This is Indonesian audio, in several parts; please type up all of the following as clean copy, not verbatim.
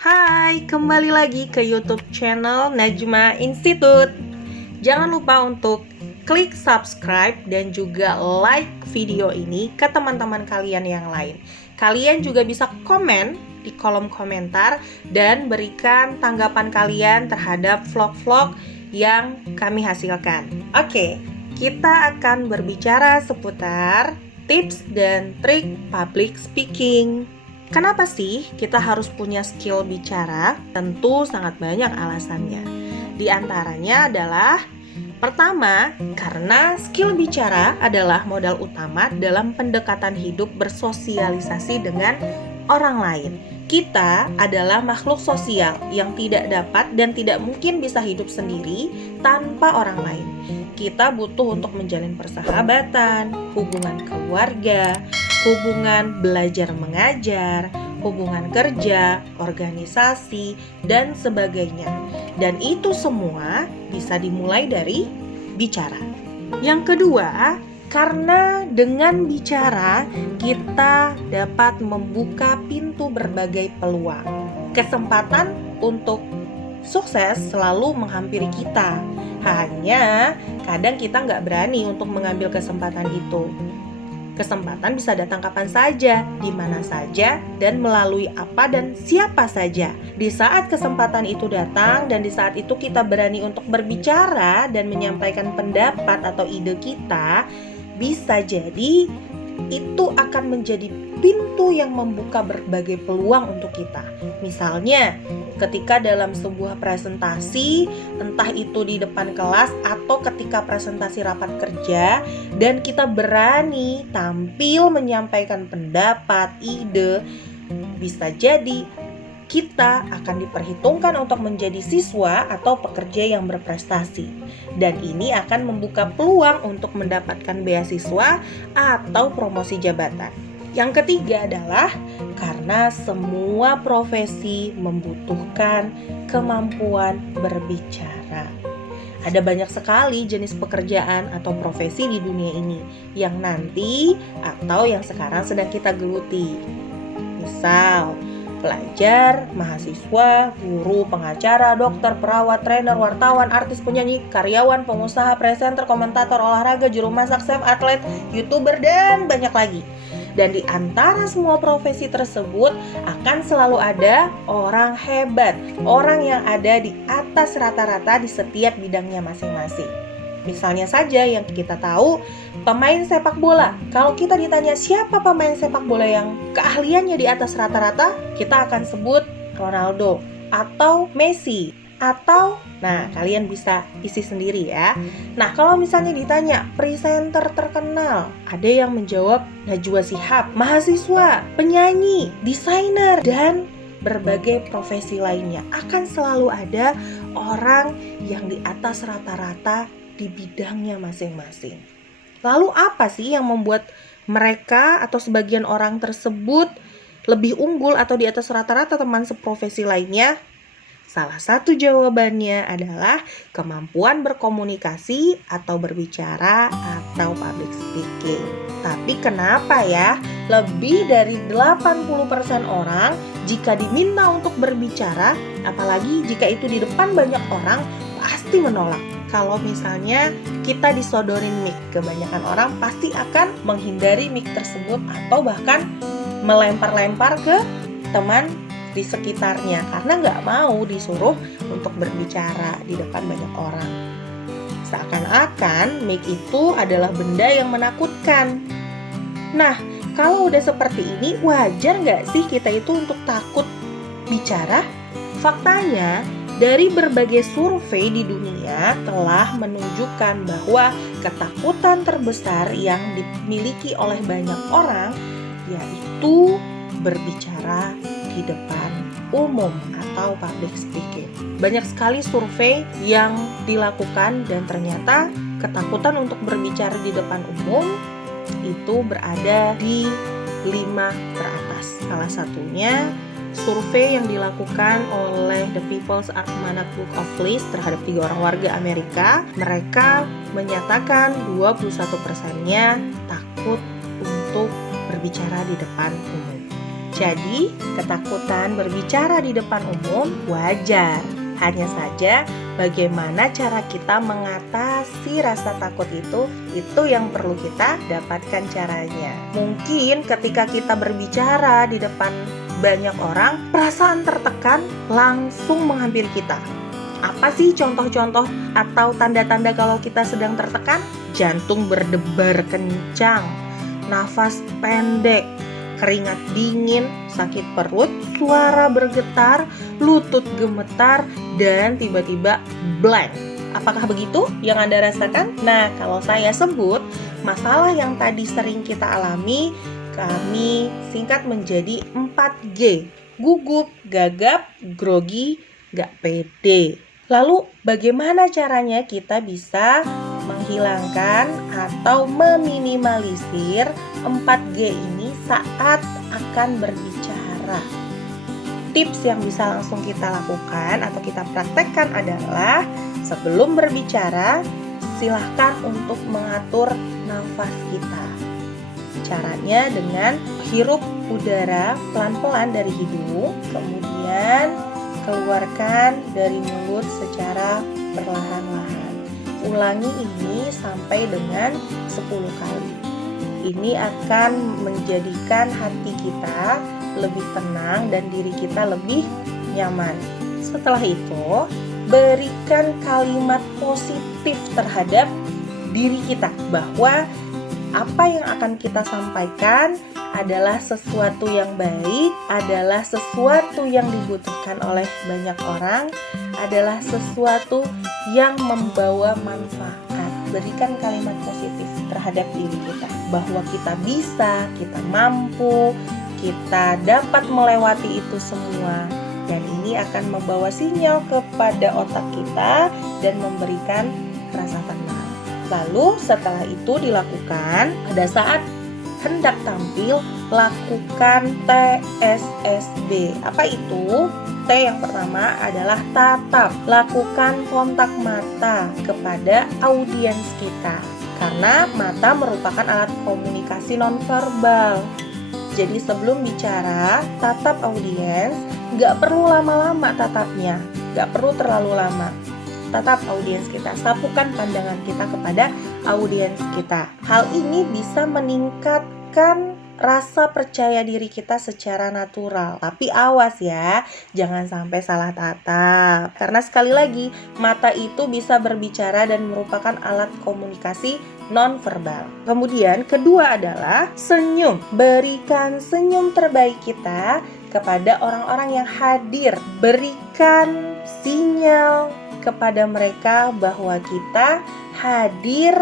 Hai, kembali lagi ke YouTube channel Najma Institute. Jangan lupa untuk klik subscribe dan juga like video ini ke teman-teman kalian yang lain. Kalian juga bisa komen di kolom komentar dan berikan tanggapan kalian terhadap vlog-vlog yang kami hasilkan. Oke, kita akan berbicara seputar tips dan trik public speaking. Kenapa sih kita harus punya skill bicara? Tentu sangat banyak alasannya. Di antaranya adalah pertama, karena skill bicara adalah modal utama dalam pendekatan hidup bersosialisasi dengan orang lain. Kita adalah makhluk sosial yang tidak dapat dan tidak mungkin bisa hidup sendiri tanpa orang lain. Kita butuh untuk menjalin persahabatan, hubungan keluarga, hubungan belajar mengajar, hubungan kerja, organisasi, dan sebagainya. Dan itu semua bisa dimulai dari bicara. Yang kedua, karena dengan bicara kita dapat membuka pintu berbagai peluang. Kesempatan untuk sukses selalu menghampiri kita. Hanya kadang kita nggak berani untuk mengambil kesempatan itu. Kesempatan bisa datang kapan saja, di mana saja, dan melalui apa dan siapa saja. Di saat kesempatan itu datang dan di saat itu kita berani untuk berbicara dan menyampaikan pendapat atau ide kita, bisa jadi itu akan menjadi pintu yang membuka berbagai peluang untuk kita. Misalnya, ketika dalam sebuah presentasi, entah itu di depan kelas atau ketika presentasi rapat kerja, dan kita berani tampil menyampaikan pendapat, ide, bisa jadi kita akan diperhitungkan untuk menjadi siswa atau pekerja yang berprestasi. Dan ini akan membuka peluang untuk mendapatkan beasiswa atau promosi jabatan. Yang ketiga adalah karena semua profesi membutuhkan kemampuan berbicara. Ada banyak sekali jenis pekerjaan atau profesi di dunia ini yang nanti atau yang sekarang sedang kita geluti. Misal, pelajar, mahasiswa, guru, pengacara, dokter, perawat, trainer, wartawan, artis, penyanyi, karyawan, pengusaha, presenter, komentator, olahraga, juru masak, chef, atlet, YouTuber, dan banyak lagi. Dan di antara semua profesi tersebut akan selalu ada orang hebat, orang yang ada di atas rata-rata di setiap bidangnya masing-masing. Misalnya saja yang kita tahu, pemain sepak bola. Kalau kita ditanya siapa pemain sepak bola yang keahliannya di atas rata-rata, kita akan sebut Ronaldo atau Messi atau, nah kalian bisa isi sendiri ya. Nah kalau misalnya ditanya presenter terkenal, ada yang menjawab Najwa Shihab, mahasiswa, penyanyi, desainer, dan berbagai profesi lainnya. Akan selalu ada orang yang di atas rata-rata di bidangnya masing-masing. Lalu apa sih yang membuat mereka atau sebagian orang tersebut lebih unggul atau di atas rata-rata teman seprofesi lainnya? Salah satu jawabannya adalah kemampuan berkomunikasi atau berbicara atau public speaking. Tapi kenapa ya lebih dari 80% orang jika diminta untuk berbicara, apalagi jika itu di depan banyak orang, pasti menolak. Kalau misalnya kita disodorin mic, kebanyakan orang pasti akan menghindari mic tersebut atau bahkan melempar-lempar ke teman di sekitarnya karena nggak mau disuruh untuk berbicara di depan banyak orang. Seakan-akan mic itu adalah benda yang menakutkan. Nah, kalau udah seperti ini, wajar nggak sih kita itu untuk takut bicara? Faktanya, dari berbagai survei di dunia telah menunjukkan bahwa ketakutan terbesar yang dimiliki oleh banyak orang yaitu berbicara di depan umum atau public speaking. Banyak sekali survei yang dilakukan dan ternyata ketakutan untuk berbicara di depan umum itu berada di 5 teratas. Salah satunya survei yang dilakukan oleh The People's Almanac Book of List terhadap 3 orang warga Amerika. Mereka menyatakan 21%-nya takut untuk berbicara di depan umum. Jadi, ketakutan berbicara di depan umum wajar. Hanya saja, bagaimana cara kita mengatasi rasa takut itu yang perlu kita dapatkan caranya. Mungkin ketika kita berbicara di depan banyak orang, perasaan tertekan langsung menghampiri kita. Apa sih contoh-contoh atau tanda-tanda kalau kita sedang tertekan? Jantung berdebar kencang, nafas pendek, keringat dingin, sakit perut, suara bergetar, lutut gemetar, dan tiba-tiba blank. Apakah begitu yang Anda rasakan? Nah, kalau saya sebut masalah yang tadi sering kita alami, kami singkat menjadi 4G. Gugup, gagap, grogi, gak pede. Lalu bagaimana caranya kita bisa menghilangkan atau meminimalisir 4G ini saat akan berbicara? Tips yang bisa langsung kita lakukan atau kita praktekkan adalah sebelum berbicara, silahkan untuk mengatur nafas kita. Caranya dengan hirup udara pelan-pelan dari hidung, kemudian keluarkan dari mulut secara perlahan-lahan. Ulangi ini sampai dengan 10 kali. Ini akan menjadikan hati kita lebih tenang dan diri kita lebih nyaman. Setelah itu, berikan kalimat positif terhadap diri kita bahwa apa yang akan kita sampaikan adalah sesuatu yang baik, adalah sesuatu yang dibutuhkan oleh banyak orang, adalah sesuatu yang membawa manfaat. Berikan kalimat positif terhadap diri kita bahwa kita bisa, kita mampu, kita dapat melewati itu semua. Dan ini akan membawa sinyal kepada otak kita dan memberikan rasa tenang. Lalu setelah itu dilakukan, pada saat hendak tampil, lakukan TSSB. Apa itu? T yang pertama adalah tatap. Lakukan kontak mata kepada audiens kita. Karena mata merupakan alat komunikasi nonverbal. Jadi sebelum bicara, tatap audiens. Gak perlu lama-lama tatapnya. Gak perlu terlalu lama. Tatap audiens kita, sapukan pandangan kita kepada audiens kita. Hal ini bisa meningkatkan rasa percaya diri kita secara natural. Tapi awas ya, jangan sampai salah tatap. Karena sekali lagi, mata itu bisa berbicara dan merupakan alat komunikasi nonverbal. Kemudian kedua adalah senyum. Berikan senyum terbaik kita kepada orang-orang yang hadir. Berikan sinyal kepada mereka bahwa kita hadir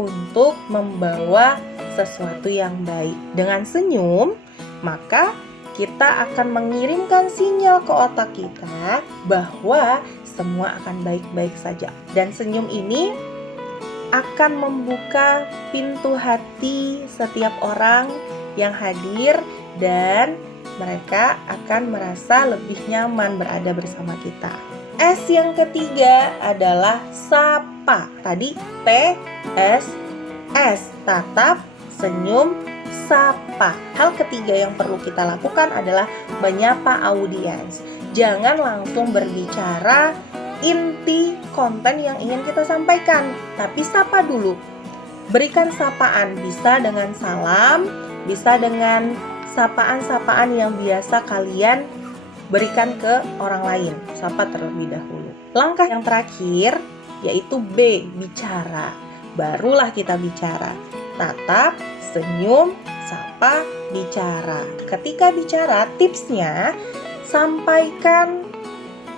untuk membawa sesuatu yang baik. Dengan senyum, maka kita akan mengirimkan sinyal ke otak kita bahwa semua akan baik-baik saja. Dan senyum ini akan membuka pintu hati setiap orang yang hadir dan mereka akan merasa lebih nyaman berada bersama kita. S yang ketiga adalah sapa. Tadi T, S, S. Tatap, senyum, sapa. Hal ketiga yang perlu kita lakukan adalah menyapa audiens. Jangan langsung berbicara inti konten yang ingin kita sampaikan, tapi sapa dulu. Berikan sapaan, bisa dengan salam, bisa dengan sapaan-sapaan yang biasa kalian berikan ke orang lain. Sapa terlebih dahulu. Langkah yang terakhir yaitu B, bicara. Barulah kita bicara. Tatap, senyum, sapa, bicara. Ketika bicara, tipsnya sampaikan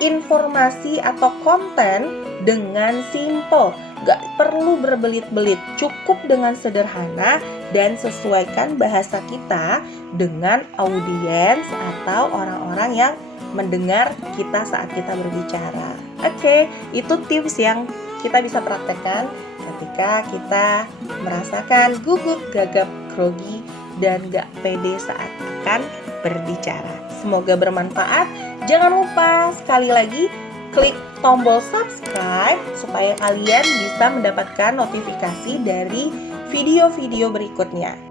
informasi atau konten dengan simple. Gak perlu berbelit-belit, cukup dengan sederhana dan sesuaikan bahasa kita dengan audiens atau orang-orang yang mendengar kita saat kita berbicara. Oke, itu tips yang kita bisa praktekkan ketika kita merasakan gugup, gagap, grogi, dan gak pede saat akan berbicara. Semoga bermanfaat. Jangan lupa sekali lagi klik tombol subscribe supaya kalian bisa mendapatkan notifikasi dari video-video berikutnya.